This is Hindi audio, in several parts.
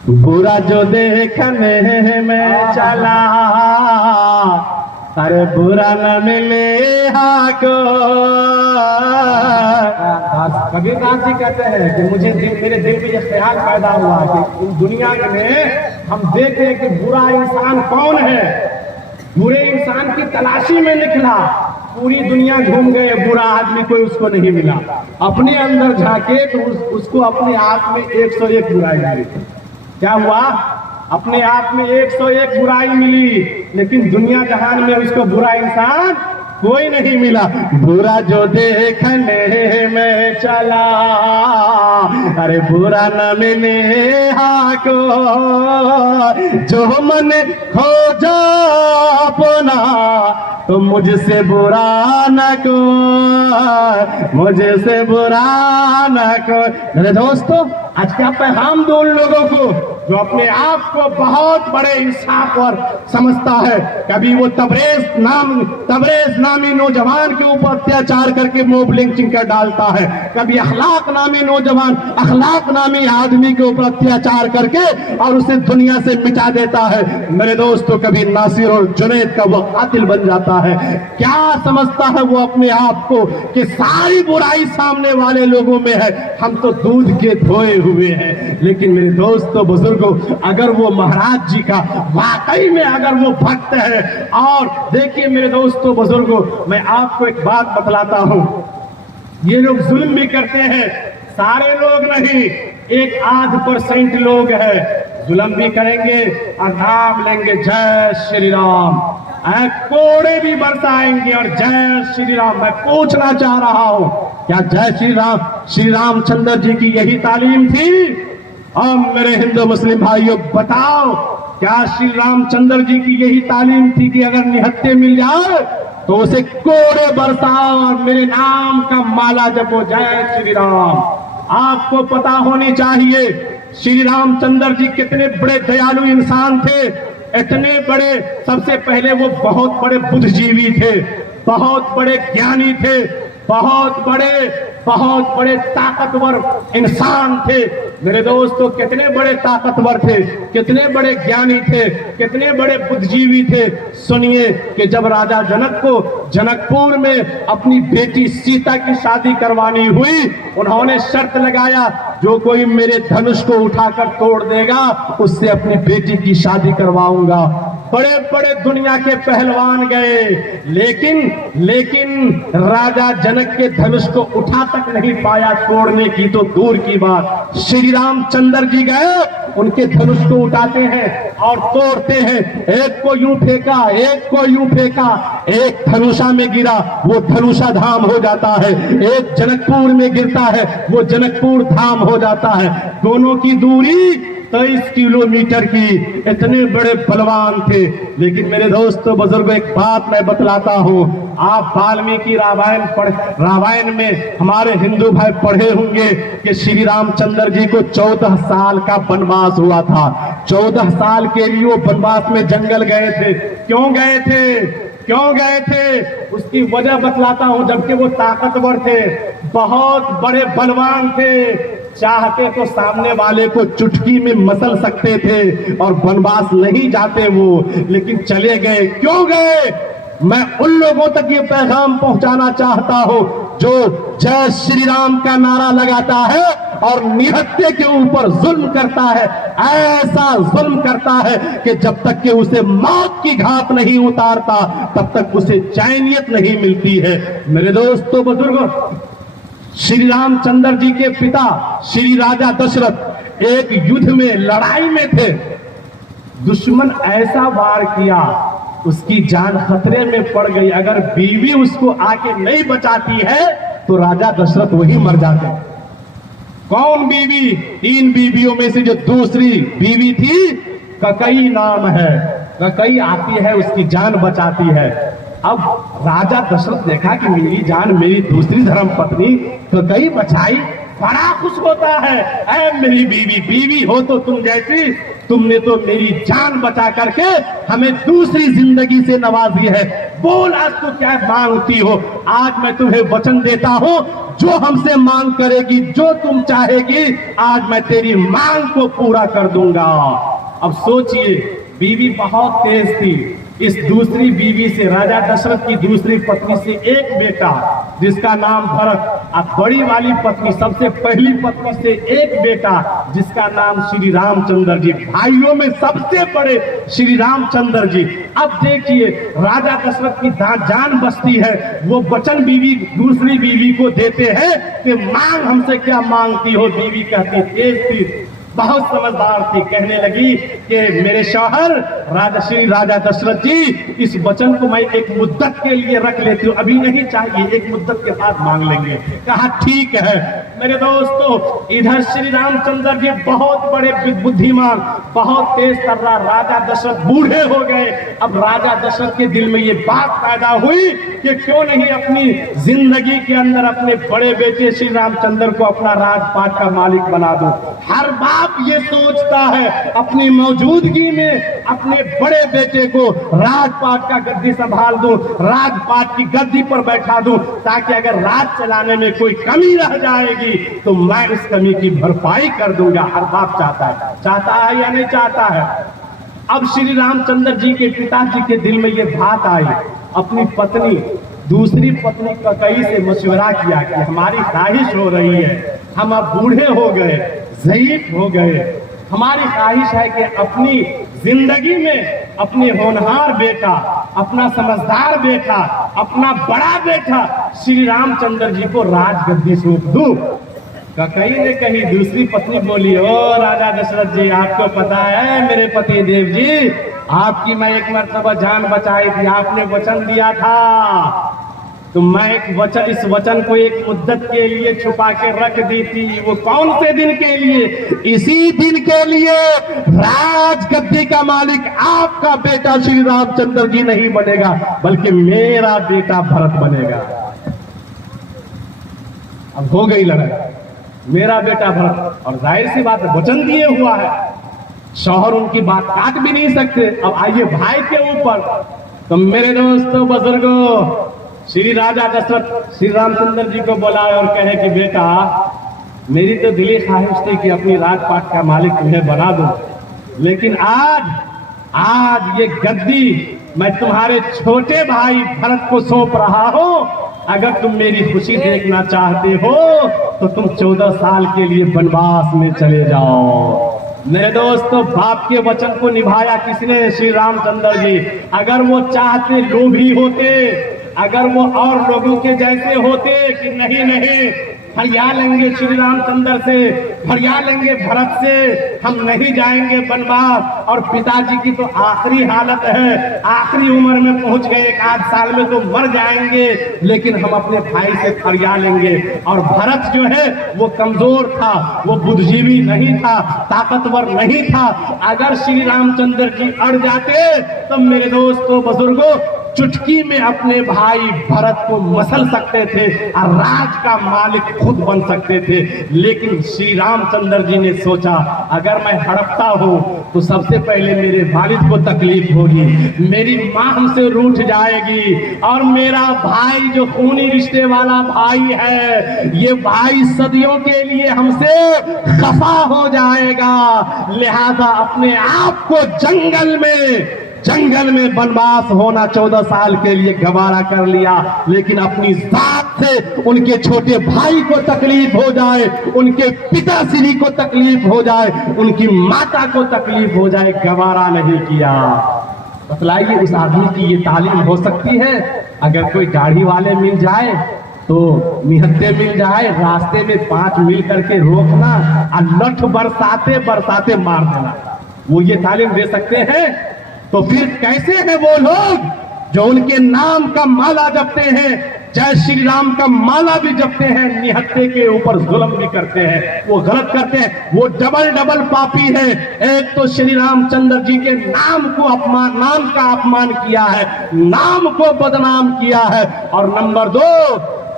बुरा जो देखने में चला, अरे बुरा न मिले को। कबीरदास जी कहते हैं कि मुझे मेरे दिल में यह ख्याल पैदा हुआ कि दुनिया में हम देखें कि बुरा इंसान कौन है। बुरे इंसान की तलाशी में निकला, पूरी दुनिया घूम गए, बुरा आदमी कोई उसको नहीं मिला। अपने अंदर झांके तो उसको अपने आप में 101 बुराई मिली। क्या हुआ? अपने आप में 101 बुराई मिली, लेकिन दुनिया जहान में उसको बुरा इंसान कोई नहीं मिला। बुरा जो देखने में चला, अरे बुरा न मिले को। जो मन खोजा अपना तो मुझसे बुरा न को, मुझसे बुरा न को। मेरे दोस्तों, आज क्या पैगाम दो उन लोगों को जो अपने आप को बहुत बड़े इंसाफ और समझता है। कभी वो तबरेज नामी नौजवान के ऊपर अत्याचार करके मोब लिंचिंग कर डालता है, कभी अखलाक नामी नौजवान अखलाक नामी आदमी के ऊपर अत्याचार करके और उसे दुनिया से मिटा देता है। मेरे दोस्तों, कभी नासिर और जुनैद का वो कातिल बन जाता है। क्या समझता है वो अपने आप को कि सारी बुराई सामने वाले लोगों में है, हम तो दूध के धोए हुए हैं। लेकिन मेरे दोस्तों बुजुर्गों, अगर वो महाराज जी का वाकई में अगर वो भक्त है, और देखिए मेरे दोस्तों बुजुर्गों, मैं आपको एक बात बतलाता हूं, ये लोग जुल्म भी करते हैं, सारे लोग नहीं, 1-8% लोग हैं जुल्म भी करेंगे और नाम लेंगे जय श्री राम, कोड़े भी बरसाएंगे और जय श्री राम। मैं पूछना चाह रहा हूं, क्या जय श्री रामचंद्र जी की यही तालीम थी? और मेरे हिंदू मुस्लिम भाइयों, बताओ, क्या श्री रामचंद्र जी की यही तालीम थी कि अगर निहत्थे मिल जाए तो उसे कोड़े बरसाओ और मेरे नाम का माला जपो, जय श्री राम। आपको पता होनी चाहिए श्री रामचंद्र जी कितने बड़े दयालु इंसान थे, इतने बड़े। सबसे पहले वो बहुत बड़े बुद्धिजीवी थे, बहुत बड़े ज्ञानी थे, बहुत बड़े ताकतवर इंसान थे। मेरे दोस्तों, कितने बड़े ताकतवर थे, कितने बड़े ज्ञानी थे, कितने बड़े बुद्धिजीवी थे। सुनिए कि जब राजा जनक को जनकपुर में अपनी बेटी सीता की शादी करवानी हुई, उन्होंने शर्त लगाया, जो कोई मेरे धनुष को उठाकर तोड़ देगा उससे अपनी बेटी की शादी करवाऊंगा। बड़े बड़े दुनिया के पहलवान गए, लेकिन राजा जनक के धनुष को उठा तक नहीं पाया, तोड़ने की तो दूर की बात। श्री रामचंद्र जी गए, उनके धनुष को उठाते हैं और तोड़ते हैं। एक को यूं फेंका, एक को यूं फेंका, एक धनुषा में गिरा, वो धनुषा धाम हो जाता है। एक जनकपुर में गिरता है, वो जनकपुर धाम हो जाता है। दोनों की दूरी 23 किलोमीटर की। इतने बड़े बलवान थे। लेकिन मेरे दोस्तों बुजुर्गों, एक बात मैं बतलाता हूं, आप वाल्मीकि रामायण में हमारे हिंदू भाई पढ़े होंगे कि श्री रामचंद्र जी को 14 साल का वनवास हुआ था। 14 साल के लिए वो वनवास में जंगल गए थे। क्यों गए थे? उसकी वजह बतलाता हूं। जबकि वो ताकतवर थे, बहुत बड़े बलवान थे, चाहते तो सामने वाले को चुटकी में मसल सकते थे और वनवास नहीं जाते वो, लेकिन चले गए। क्यों गए? मैं उन लोगों तक ये पैगाम पहुंचाना चाहता हूं जो जय श्री राम का नारा लगाता है और निहत्थे के ऊपर जुल्म करता है। ऐसा जुल्म करता है कि जब तक कि उसे मौत की घात नहीं उतारता तब तक उसे चैनियत नहीं मिलती है। मेरे दोस्तों बुजुर्गों, श्री रामचंद्र जी के पिता श्री राजा दशरथ एक युद्ध में, लड़ाई में थे। दुश्मन ऐसा वार किया, उसकी जान खतरे में पड़ गई। अगर बीवी उसको आके नहीं बचाती है तो राजा दशरथ वही मर जाते। कौन बीवी? 3 बीवियों में से जो दूसरी बीवी थी, ककई नाम है, ककई आती है, उसकी जान बचाती है। अब राजा दशरथ देखा कि मेरी जान मेरी दूसरी धर्म पत्नी ककई बचाई, बड़ा खुश होता है। ऐ मेरी बीवी, बीवी हो तो तुम जैसी, तुमने तो मेरी जान बचा करके हमें दूसरी जिंदगी से नवाजी है। बोल आज तू क्या मांगती हो? आज मैं तुम्हें वचन देता हूं, जो हमसे मांग करेगी, जो तुम चाहेगी, आज मैं तेरी मांग को पूरा कर दूंगा। अब सोचिए, बीवी बहुत तेज थी। इस दूसरी बीवी से, राजा दशरथ की दूसरी पत्नी से एक बेटा जिसका नाम भरत, अब बड़ी वाली पत्नी, सबसे पहली पत्नी से एक बेटा जिसका नाम श्री रामचंद्र जी, भाइयों में सबसे बड़े श्री रामचंद्र जी। अब देखिए, राजा दशरथ की जान बचती है, वो वचन बीवी दूसरी बीवी को देते हैं कि मांग हमसे क्या मांगती हो। बीवी कहती, तेज थी, बहुत समझदार थी, कहने लगी कि मेरे शौहर श्री राजा दशरथ जी, इस वचन को मैं एक मुद्दत के लिए रख लेती हूँ, अभी नहीं चाहिए, एक मुद्दत के बाद मांग लेंगे। कहा ठीक है। मेरे दोस्तों, इधर श्री रामचंद्र जी बहुत बड़े बुद्धिमान, बहुत तेज तर्रा, राजा दशरथ बूढ़े हो गए। अब राजा दशरथ के दिल में ये बात पैदा हुई कि क्यों नहीं अपनी जिंदगी के अंदर अपने बड़े बेटे श्री रामचंद्र को अपना राजपाट का मालिक बना दो। हर बाप ये सोचता है अपनी मौजूदगी में अपने बड़े बेटे को राजपाट का गद्दी संभाल दूं, राजपाट की गद्दी पर बैठा दूं, ताकि अगर राज चलाने में कोई कमी रह जाएगी तो मैं उस कमी की भरपाई कर दूंगा। हर बाप चाहता है या नहीं चाहता है? अब श्री रामचंद्र जी के पिताजी के दिल में ये बात आई। अपनी पत्नी, दूसरी पत्नी कैकेयी से मशवरा किया कि हमारी ख्वाहिश हो रही है, हम अब बूढ़े हो गए, ज़ईफ हो गए, हमारी ख्वाहिश है कि अपनी जिंदगी में अपने होनहार बेटा, अपना समझदार बेटा, अपना बड़ा बेटा श्री रामचंद्र जी को राजगद्दी सौंप दूं। कैकेयी ने कही, दूसरी पत्नी बोली, ओ राजा दशरथ जी, आपको पता है मेरे पति देव जी, आपकी मैं एक मर्तबा जान बचाई थी, आपने वचन दिया था, तो मैं इस वचन को एक मुद्दत के लिए छुपा के रख दी थी। वो कौन से दिन के लिए? इसी दिन के लिए राजगद्दी का मालिक आपका बेटा श्री रामचंद्र जी नहीं बनेगा, बल्कि मेरा बेटा भरत बनेगा। अब हो गई लड़ाई, मेरा बेटा भरत, और जाहिर सी बात है वचन दिए हुआ है, शौहर उनकी बात काट भी नहीं सकते। अब आइए भाई के ऊपर। तो मेरे दोस्तों, बुजुर्गों, श्री राजा दशरथ श्री रामचंद्र जी को बुलाए और कहे कि बेटा, मेरी तो दिली ख्वाहिश थी कि अपनी राजपाट का मालिक तुम्हें बना दूं, लेकिन आज ये गद्दी मैं तुम्हारे छोटे भाई भरत को सौंप रहा हूं। अगर तुम मेरी खुशी देखना चाहते हो तो तुम 14 साल के लिए वनवास में चले जाओ। मेरे दोस्तों, बाप के वचन को निभाया किसने? श्री रामचंद्र जी। अगर वो चाहते, लोभी होते, अगर वो और लोगों के जैसे होते कि नहीं फरिया लेंगे श्री रामचंद्र से, फरिया लेंगे भरत से, हम नहीं जाएंगे वनवास, और पिताजी की तो आखिरी हालत है, आखिरी उम्र में पहुंच गए, 1 साल में तो मर जाएंगे, लेकिन हम अपने भाई से फरिया लेंगे। और भरत जो है वो कमजोर था, वो बुद्धिजीवी नहीं था, ताकतवर नहीं था। अगर श्री रामचंद्र जी अड़ जाते तो मेरे दोस्तों, बुजुर्गों, चुटकी में अपने भाई भरत को मसल सकते थे और राज का मालिक खुद बन सकते थे। लेकिन श्री रामचंद्र जी ने सोचा, अगर मैं हड़पता हूं तो सबसे पहले मेरे वालिद को तकलीफ होगी, मेरी मां हमसे रूठ जाएगी, और मेरा भाई जो खूनी रिश्ते वाला भाई है, ये भाई सदियों के लिए हमसे खफा हो जाएगा। लिहाजा अपने आप को जंगल में वनवास होना 14 साल के लिए गवारा कर लिया, लेकिन अपनी जात से उनके छोटे भाई को तकलीफ हो जाए, उनके पिताश्री को तकलीफ हो जाए, उनकी माता को तकलीफ हो जाए, गवारा नहीं किया। बतलाइए, उस आदमी की ये तालीम हो सकती है? अगर कोई गाड़ी वाले मिल जाए तो निहत्ते मिल जाए, रास्ते में 5 मिल करके रोकना और लठ बरसाते मार देना, वो ये तालीम दे सकते हैं? तो फिर कैसे हैं वो लोग जो उनके नाम का माला जपते हैं, जय श्री राम का माला भी जपते हैं, निहत्ते के ऊपर जुल्म भी करते हैं, वो गलत करते हैं, वो डबल पापी है। एक तो श्री रामचंद्र जी के नाम का अपमान किया है, नाम को बदनाम किया है, और नंबर 2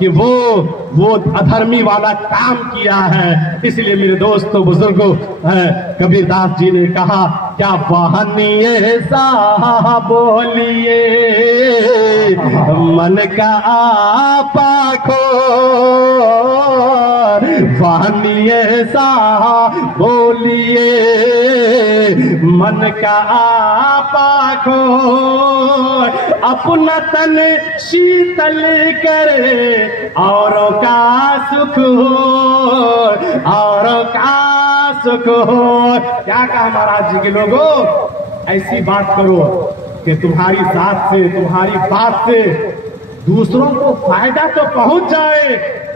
कि वो अधर्मी वाला काम किया है। इसलिए मेरे दोस्तों बुजुर्गों, कबीरदास जी ने कहा, क्या वाहनिए सा बोलिए मन का आपा खो, वाहनिए सा बोलिए मन का आपा खो, अपना तन शीतल करे औरों का सुख हो, औरों का सुख हो। क्या कहा महाराज जी के लोगों, ऐसी बात करो कि तुम्हारी जात से, तुम्हारी बात से दूसरों को फायदा तो पहुंच जाए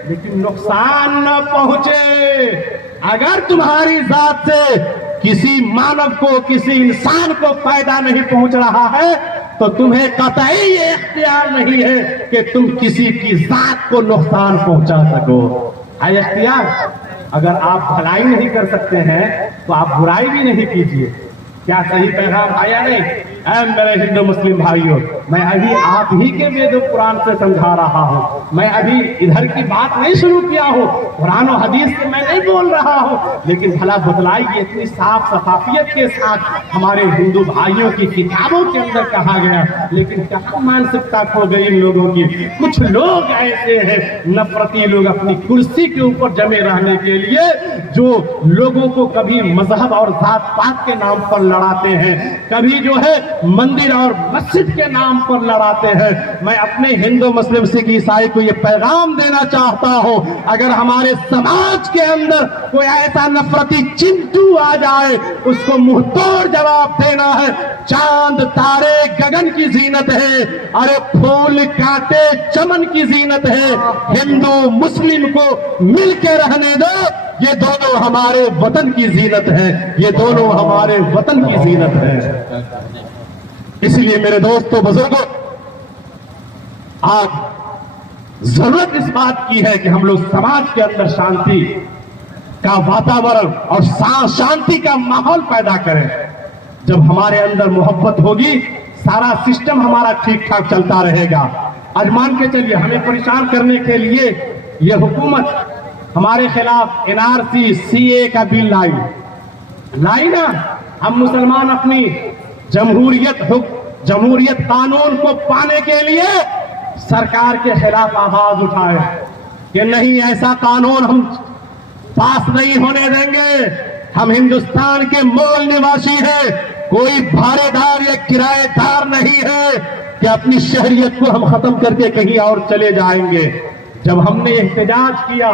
लेकिन नुकसान न पहुंचे। अगर तुम्हारी जात से किसी मानव को, किसी इंसान को फायदा नहीं पहुंच रहा है तो तुम्हें कतई ये इख्तियार नहीं है कि तुम किसी की जात को नुकसान पहुंचा सको। है इख्तियार। अगर आप भलाई नहीं कर सकते हैं तो आप बुराई भी नहीं कीजिए। क्या सही पैगाम आया नहीं? मेरे हिंदू मुस्लिम भाइयों, मैं अभी आप ही के वेद कुरान से समझा रहा हूँ। मैं अभी इधर की बात नहीं शुरू किया हूँ, कुरान और हदीस से मैं नहीं बोल रहा हूँ, लेकिन भला बतलाइए इतनी साफ सफाफियत के साथ हमारे हिंदू भाइयों की किताबों के अंदर कहा गया, लेकिन कहाँ मानसिकता खो गई इन लोगों की। कुछ लोग ऐसे हैं नफरती लोग, अपनी कुर्सी के ऊपर जमे रहने के लिए जो लोगों को कभी मजहब और जात पात के नाम पर लड़ाते हैं, कभी जो है मंदिर और मस्जिद के नाम पर लड़ाते हैं। मैं अपने हिंदू मुस्लिम सिख ईसाई को यह पैगाम देना चाहता हूं, अगर हमारे समाज के अंदर कोई ऐसा नफरती चिंटू आ जाए उसको मुंह तोड़ जवाब देना है। चांद तारे गगन की जीनत है, अरे फूल कांटे चमन की जीनत है। हिंदू मुस्लिम को मिलकर रहने दो, ये दोनों हमारे वतन की जीनत है, ये दोनों हमारे वतन की जीनत है। इसलिए मेरे दोस्तों बुजुर्गों, आज जरूरत इस बात की है कि हम लोग समाज के अंदर शांति का वातावरण और शांति का माहौल पैदा करें। जब हमारे अंदर मोहब्बत होगी सारा सिस्टम हमारा ठीक ठाक चलता रहेगा। आज मान के चलिए हमें परेशान करने के लिए यह हुकूमत हमारे खिलाफ एनआरसी सीए का बिल लाई ना, हम मुसलमान अपनी जमहूरियत कानून को पाने के लिए सरकार के खिलाफ आवाज उठाए कि नहीं, ऐसा कानून हम पास नहीं होने देंगे। हम हिंदुस्तान के मूल निवासी हैं, कोई भाड़ेदार या किराएदार नहीं है कि अपनी शहरियत को हम खत्म करके कहीं और चले जाएंगे। जब हमने एहतजाज किया,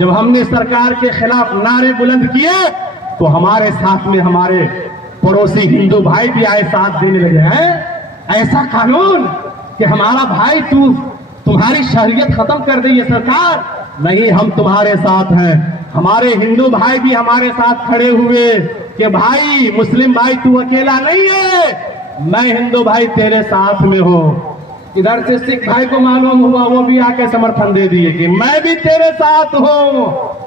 जब हमने सरकार के खिलाफ नारे बुलंद किए तो हमारे साथ में हमारे पड़ोसी हिंदू भाई भी आए साथ देने लगे हैं। ऐसा कानून कि हमारा भाई तुम्हारी शहरियत खत्म कर दी है सरकार, नहीं, हम तुम्हारे साथ हैं। हमारे हिंदू भाई भी हमारे साथ खड़े हुए कि भाई मुस्लिम भाई तू अकेला नहीं है, मैं हिंदू भाई तेरे साथ में हूं। इधर से सिख भाई को मालूम हुआ, वो भी आके समर्थन दे दिए कि मैं भी तेरे साथ हूं।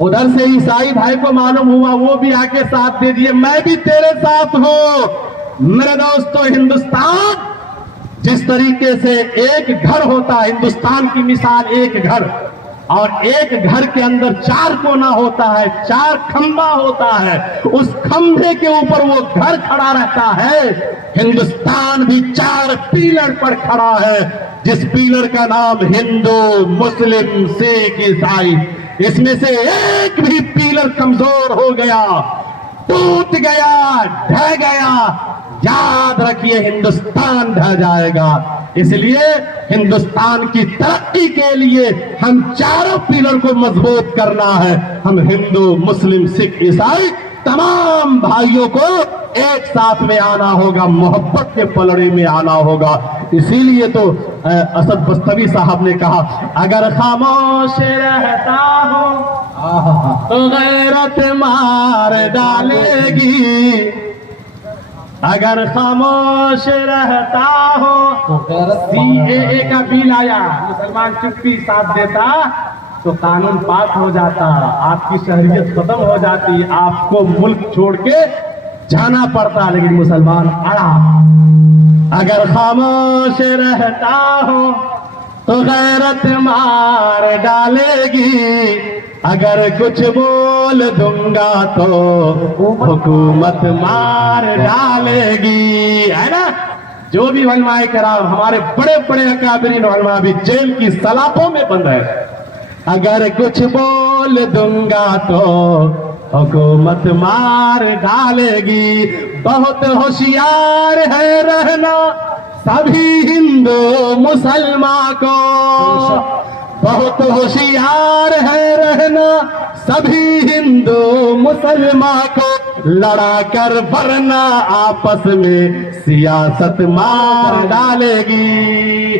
उधर से ईसाई भाई को मालूम हुआ, वो भी आके साथ दे दिए, मैं भी तेरे साथ हूं। मेरे दोस्तों, हिंदुस्तान जिस तरीके से एक घर होता है, हिंदुस्तान की मिसाल एक घर, और एक घर के अंदर चार कोना होता है, चार खंबा होता है, उस खंभे के ऊपर वो घर खड़ा रहता है। हिंदुस्तान भी चार पिलर पर खड़ा है, जिस पिलर का नाम हिंदू मुस्लिम सिख ईसाई। इसमें से एक भी पिलर कमजोर हो गया, टूट गया, ढह गया, याद रखिए हिंदुस्तान ढह जाएगा। इसलिए हिंदुस्तान की तरक्की के लिए हम चारों पिलर को मजबूत करना है। हम हिंदू मुस्लिम सिख ईसाई तमाम भाइयों को एक साथ में आना होगा, मोहब्बत के पलड़े में आना होगा। इसीलिए तो असद बस्तवी साहब ने कहा, अगर खामोश रहता हो तो गैरत मार डालेगी, अगर खामोश रहता हो तो सीएए का बिल आया, मुसलमान चुप्पी साथ देता तो कानून पास हो जाता, आपकी शहरियत खत्म हो जाती, आपको मुल्क छोड़ के जाना पड़ता, लेकिन मुसलमान अड़ा। अगर खामोश रहता हो तो गैरत मार डालेगी, अगर कुछ बोल दूंगा तो हुकूमत मार डालेगी, है ना। जो भी उलमाए कराम, हमारे बड़े बड़े अकाबरीन उलमा भी जेल की सलाखों में बंद है। अगर कुछ बोल दूंगा तो हुकूमत मार डालेगी। बहुत होशियार है रहना सभी हिंदू मुसलमान को, बहुत होशियार है रहना सभी हिंदू मुसलमान को, लड़ा कर वरना आपस में सियासत मार डालेगी।